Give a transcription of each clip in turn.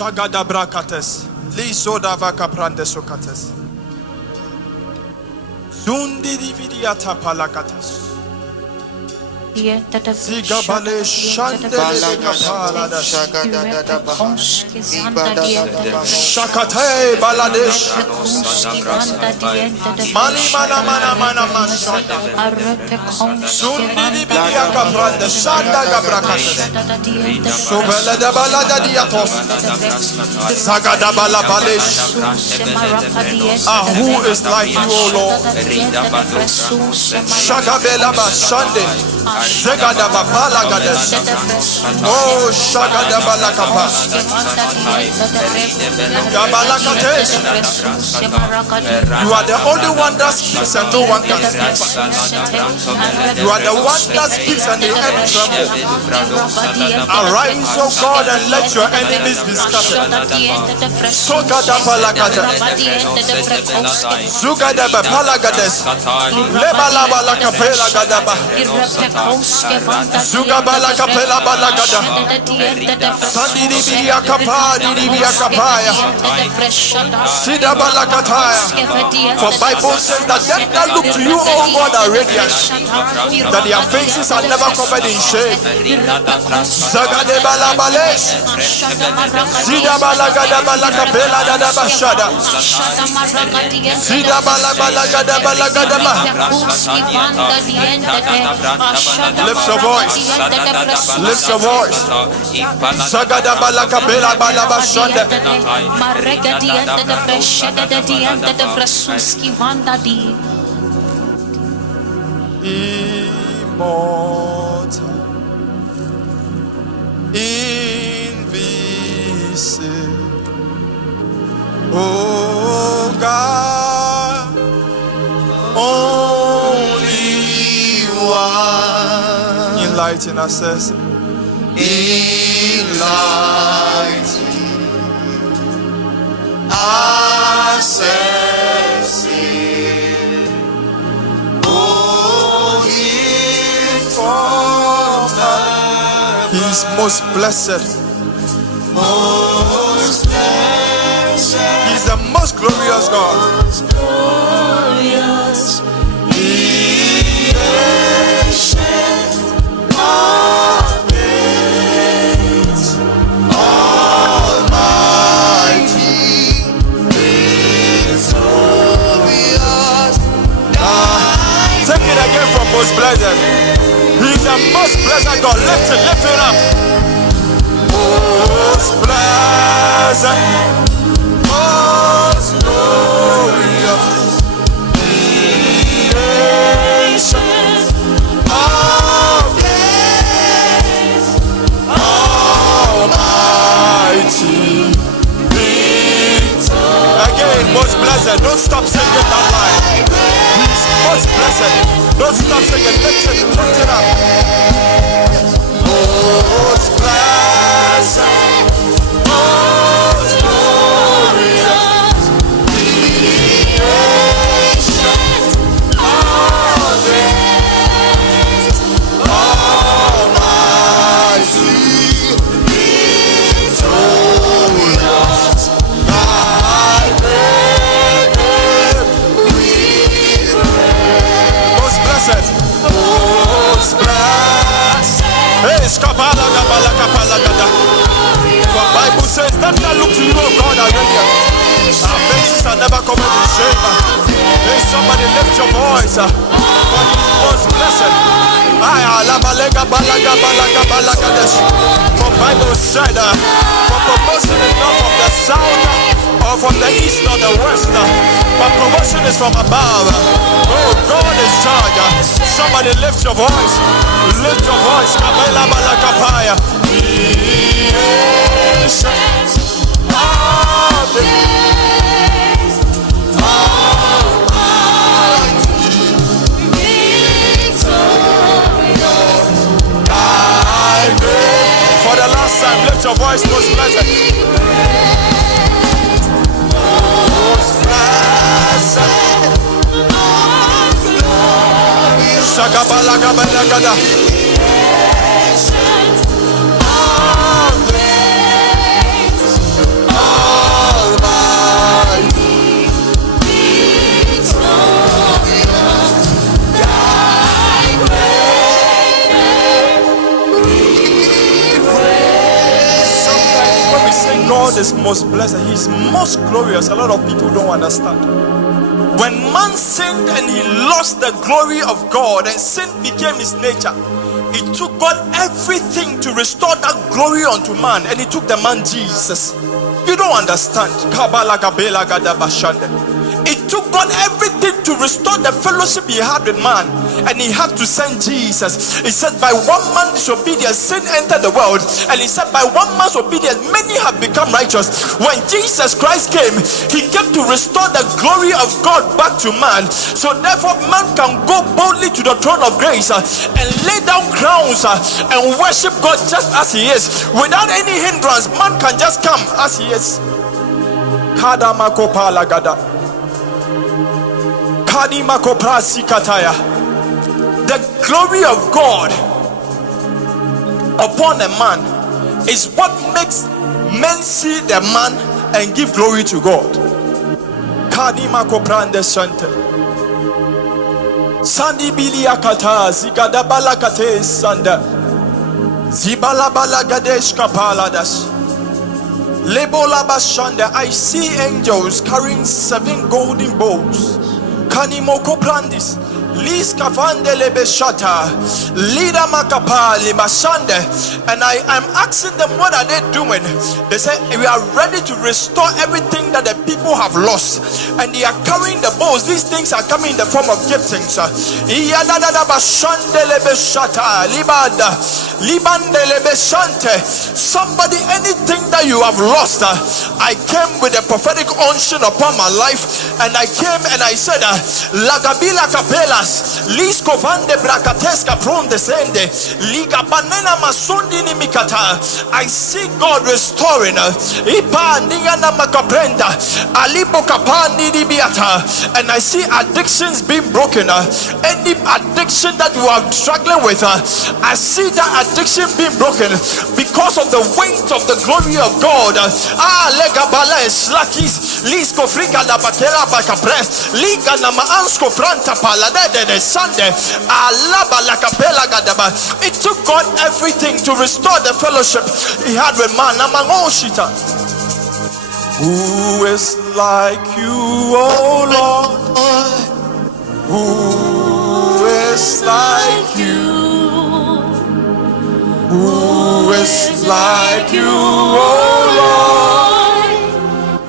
Shagada brakates. Lisoda vaka prandesokates. Zundi dividiata palakatas. Zigabale shandele kapala da Shakate baladesh Mali mana mana mana mashanda Sundi dibiya kapranda Shanda gabrakates Sobele de balada diatos Zagada balabalesh Who is like you, O Lord? Shagabela bashande Zegada bapala gades. Oh, shagada balakapa. Gabalakates. You are the only one that speaks and no one can speak. You are the one that speaks and the earth trembles. Arise, O God, and let your enemies be scattered. Sogada balakata. Zugada bapala gades. Lebala balakapela gadaba. Zugabala kapela balagada. Sandiri biya kapa, diri biya kapaya. Sida balakataya. For Bible says that them that look to you, O God, are radiant. That their faces are never covered in shame. Zagade balabalesh. Sida balagada balakapela dada bashada. Sida balagada balagada ba. Lift your voice. Lift your voice. Sagada balaka bela balaba shanda. Immortal, invisible, oh God, only one. Enlighten us, enlighten us, oh, He's most blessed. Most blessed. He's the most glorious God. Most glorious. Most blessed. He's the most blessed God. Lift it up. Most blessed, most glorious, creation of days, Almighty victor. Again, most blessed. Don't stop singing that line. He's most blessed. Don't stop singing, lift it up. Most blessed, most glorious, creation of days, Almighty, victorious, thy name we pray. Most blessed. Hey, skapala gabala kapala gada. For Bible says that look to you, O God, are radiant. Our faces are never covered in shame. Hey, somebody lift your voice. For He was blessed. For Bible said, for promotion is not from the south or from the east or the west, but promotion is from above. Oh, God is charged. Somebody lift your voice. Lift your voice. Kabela balakapaya. For the last time, lift your voice, most blessed. Most blessed. Shagabala gabala gada. God is most blessed. He's most glorious. A lot of people don't understand. When man sinned and he lost the glory of God and sin became his nature, it took God everything to restore that glory unto man, and he took the man Jesus. You don't understand. It took God everything to restore the fellowship he had with man, and he had to send Jesus. He said, by one man's disobedience, sin entered the world, and he said, by one man's obedience, many have become righteous. When Jesus Christ came, he came to restore the glory of God back to man. So therefore, man can go boldly to the throne of grace and lay down crowns and worship God just as he is, without any hindrance. Man can just come as he is. The glory of God upon a man is what makes men see the man and give glory to God. Sandi bilia kata zigada balakate sanda zibala balagadesh kapaladas lebola bashanda. I see angels carrying 7 golden bowls. Kanimoko prandis Lis kafande lebeshata lida makapali mashande. And I am asking them, what are they doing? They say, we are ready to restore everything that the people have lost, and they are carrying the bowls. These things are coming in the form of giftings. Somebody, anything that you have lost, I came with a prophetic unction upon my life, and I came and I said, Lagabila Capelas, Lisko Vande Bracateska from the Sende, Liga Banana Masundi Nimikata. I see God restoring Ipa Ningana Makaprenda, Alipo Kapandi Dibiata, and I see addictions being broken. Any addiction that you are struggling with, I see that addiction being broken because of the weight of the glory of God. Legabala Slakis, Lisko Frika la Batera Bacapres, Liga Namaansko Franta Palade de Sunday, Alaba la Capella Gadaba. It took God everything to restore the fellowship he had with man. Namangoshita. Who is like you, oh Lord? Who is like you? Who is like you, oh Lord?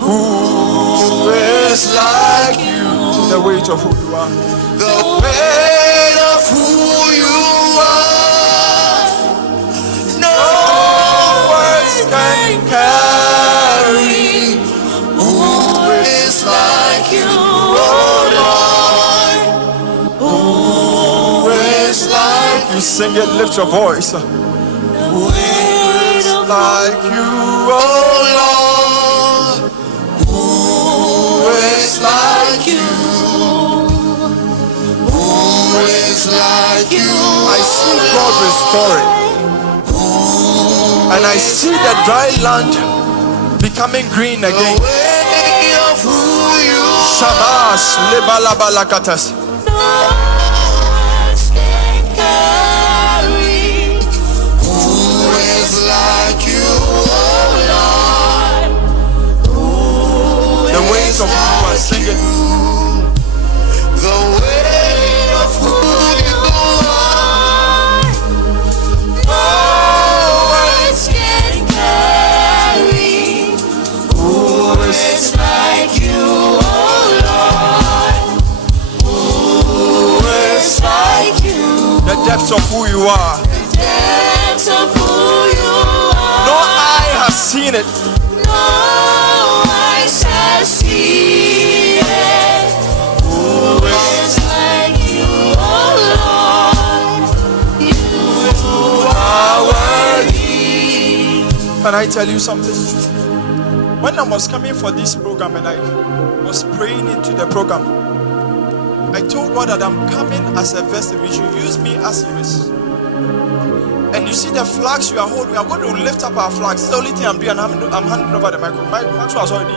Who is like you? The weight of who you are. The weight of who you are. No words can carry. Who is like you, oh Lord? Who is like you? Sing it, lift your voice. Who is like you, oh Lord? Who is like you? Who is like you? I see God restoring, and I see the dry land becoming green again. Shabash lebalabalakatas. Like you, oh Lord. The ways of who are singing. The weight of who you are. No words can carry. Who is like you, oh Lord? Who is like you? The depths of who you are. The depths of who you are. No eye has seen it. No eyes have seen it. Who is like you, oh Lord? You are worthy. Can I tell you something? When I was coming for this program and I was praying into the program, I told God that I'm coming as a vessel. You should use me as you is. And you see the flags you are holding. We are going to lift up our flags. It's the only thing I'm doing. I'm handing over the microphone. Maxwell has already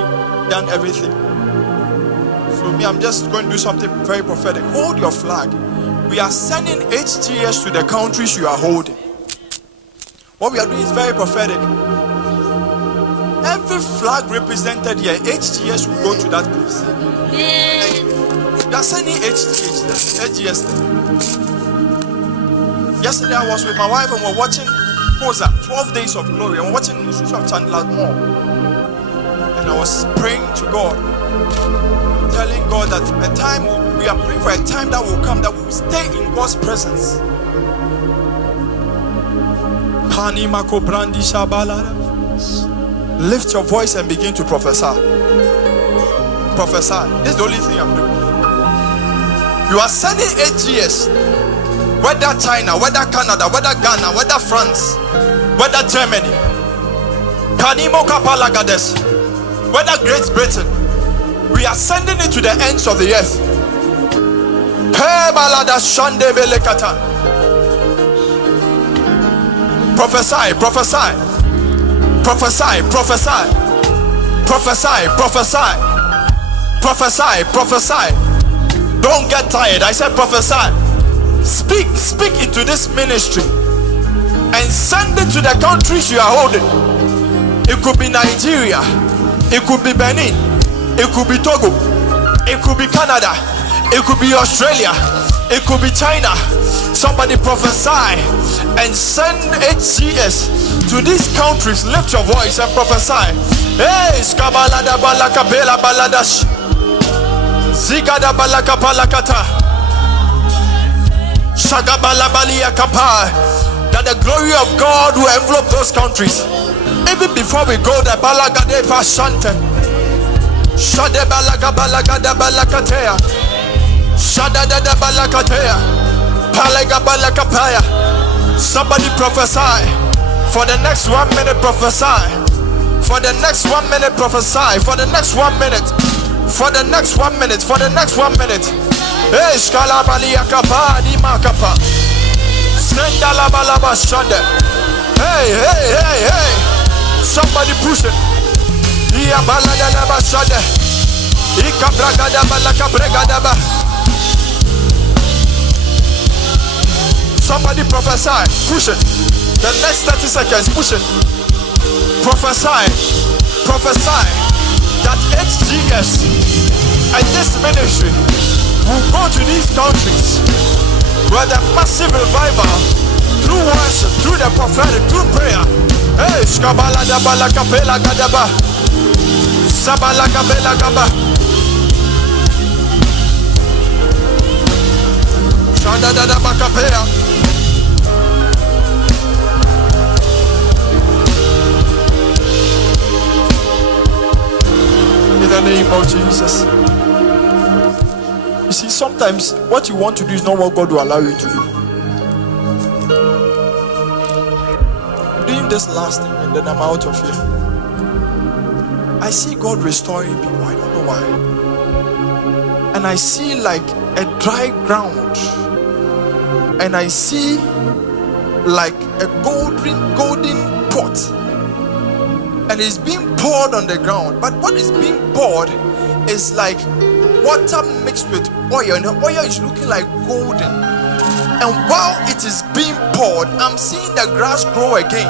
done everything. So me, I'm just going to do something very prophetic. Hold your flag. We are sending HGS to the countries you are holding. What we are doing is very prophetic. every flag represented here, HGS will go to that place. There's any HGS there. Yesterday I was with my wife and we're watching 12 Days of Glory. And we're watching the Ministration of Chandler more. And I was praying to God, telling God that a time we are praying for a time that will come that we will stay in God's presence. Lift your voice and begin to prophesy. Prophesy. This is the only thing I'm doing. You are sending 8 years. Whether China, whether Canada, whether Ghana, whether France, whether Germany, whether Great Britain, we are sending it to the ends of the earth. Prophesy, prophesy, prophesy, prophesy, prophesy, prophesy, prophesy, prophesy. Don't get tired. I said prophesy. Speak into this ministry and send it to the countries you are holding. It could be Nigeria, it could be Benin, it could be Togo, it could be Canada, it could be Australia, it could be China. Somebody prophesy and send HCS to these countries. Lift your voice and prophesy. Hey, skabalada balakapela baladash. Zigada balakapalakata. Shagabalabalia kapa. That the glory of God will envelop those countries. Even before we go there, balagade pashante. Shade balagabalagada balakatea. Shadada balakatea. Somebody prophesy. For the next 1 minute, prophesy. For the next 1 minute, prophesy. For the next 1 minute. For the next 1 minute. For the next 1 minute. Hey, Shkalabalia Kapa, Dimakapa. Sendalabalaba Shande. Hey, hey, hey, hey. Somebody push it. Iabaladaba Shande. Ikabragadaba Lakabregadaba. Somebody prophesy, push it. The next 30 seconds, push it. Prophesy, prophesy that HGS and this ministry will go to these countries where the massive revival through worship, through the prophetic, through prayer. Hey, Skabala Dabala Kapela Gadaba, Sabala Gabela Gaba, Shanda Daba Kapea. In the name of Jesus. You see, sometimes what you want to do is not what God will allow you to do. I'm doing this last thing and then I'm out of here. I see God restoring people. I don't know why. And I see like a dry ground. And I see like a golden pot. And it's being poured on the ground. But what is being poured is like water mixed with oil. And the oil is looking like golden. And while it is being poured, I'm seeing the grass grow again.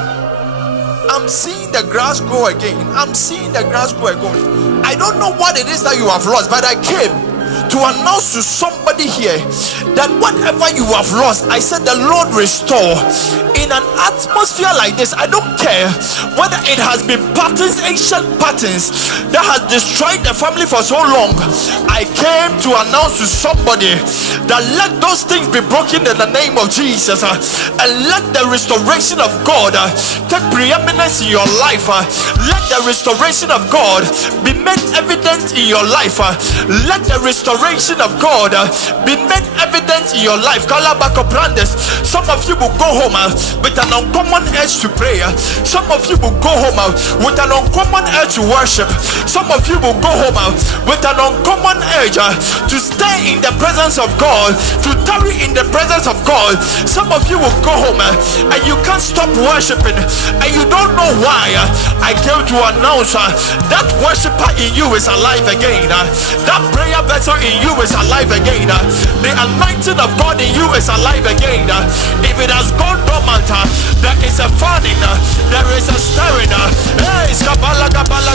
I'm seeing the grass grow again. I'm seeing the grass grow again. I don't know what it is that you have lost, but I came to announce to somebody here that whatever you have lost, I said the Lord restore. In an atmosphere like this, I don't care whether it has been patterns, ancient patterns that has destroyed the family for so long. I came to announce to somebody that let those things be broken in the name of Jesus, and let the restoration of God take preeminence in your life. Let the restoration of God be made evident in your life. Let the restoration of God be made evident in your life. Some of you will go home with an uncommon urge to pray. Some of you will go home with an uncommon urge to worship. Some of you will go home with an uncommon urge to stay in the presence of God, to tarry in the presence of God. Some of you will go home and you can't stop worshiping and you don't know why. I came to announce that worshiper in you is alive again. That prayer vessel in you is alive again. The anointing of God in you is alive again. If it has gone dormant, there is a fanning, there is a stirring. Hey, Skabala Gabala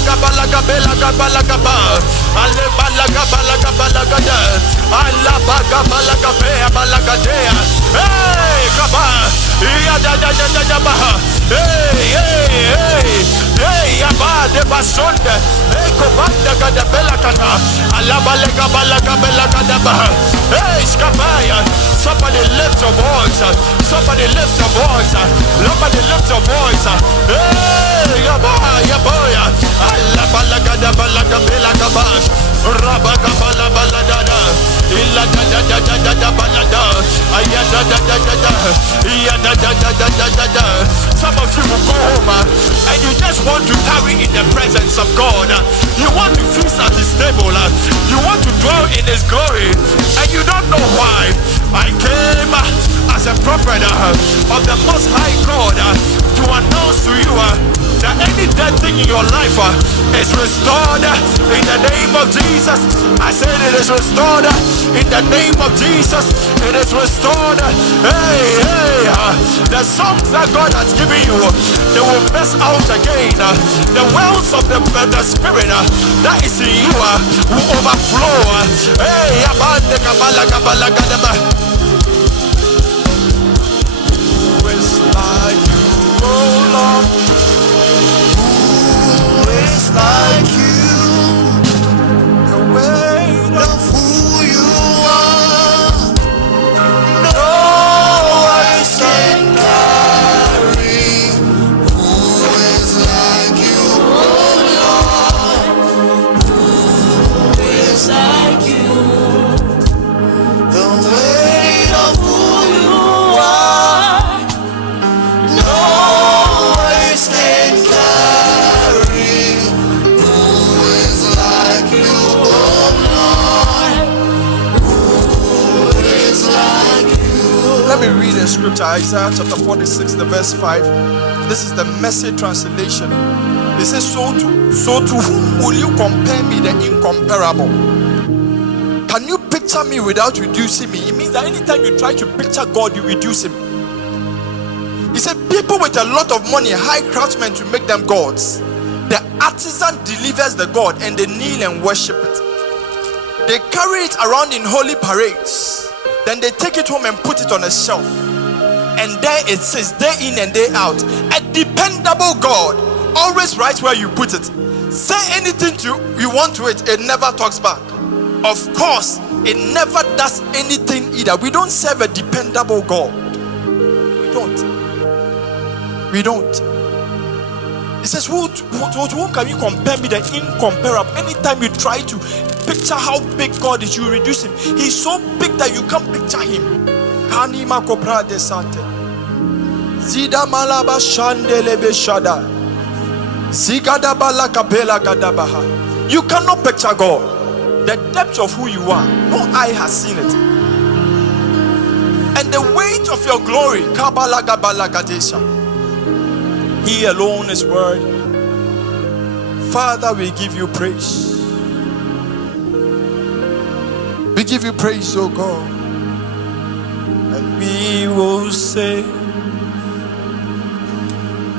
Somebody lift your voice. Somebody lift your voice. Somebody lift your voice. Hey, yaboya. Alabalagada balagabela bash. Rabagabala baladada. Illa da balada. Ayada da. Some of you will go home and you just want to tarry in the presence of God. You want to feast at his table. You want to dwell in his glory, and you don't know why. I came as a prophet of the Most High God to announce to you that any dead thing in your life is restored in the name of Jesus. I said it is restored in the name of Jesus. It is restored. Hey, the songs that God has given you, they will burst out again. The wells of the Spirit that is in you will overflow. Hey, who is like you, oh Lord? Who is like you? The weight of who you are, no eyes can carry. Who is like you, oh Lord? Who is like you? The weight of who you are, no eyes can carry. Who is like you, oh Lord? Who is like you? Let me read the scripture, Isaiah chapter 46, the verse 5. This is the Message translation. It says, so to whom will you compare me, the incomparable? Can you picture me without reducing me? It means that anytime you try to picture God, you reduce him. He said, people with a lot of money hire craftsmen to make them gods. The artisan delivers the god and they kneel and worship it. They carry it around in holy parades. Then they take it home and put it on a shelf. And there it says, day in and day out, a dependable God, always right where you put it. Say anything you want to it, it never talks back. Of course, it never does anything either. We don't serve a dependable God. We don't. It says, to whom can you compare me, the incomparable? Anytime you try to picture how big God is, you reduce him. He's so big that you can't picture him. Kanima kopra de sante. Zida malaba shandelebe shada. Zigada balaka bela gadabaha. You cannot picture God. The depth of who you are, no eye has seen it. And the weight of your glory, he alone is worthy. Father, we give you praise. We give you praise, oh God. And we will say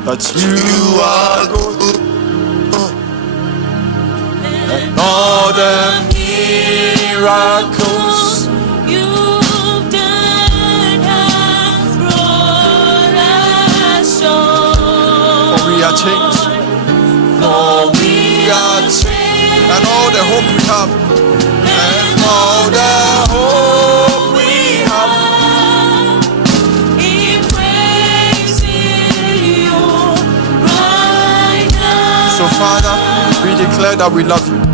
that you are good. And all the miracles you've done has brought us joy. For we are changed. For we are changed. And all the hope we have. And all the hope we have. In praising you right now. So Father, we declare that we love you.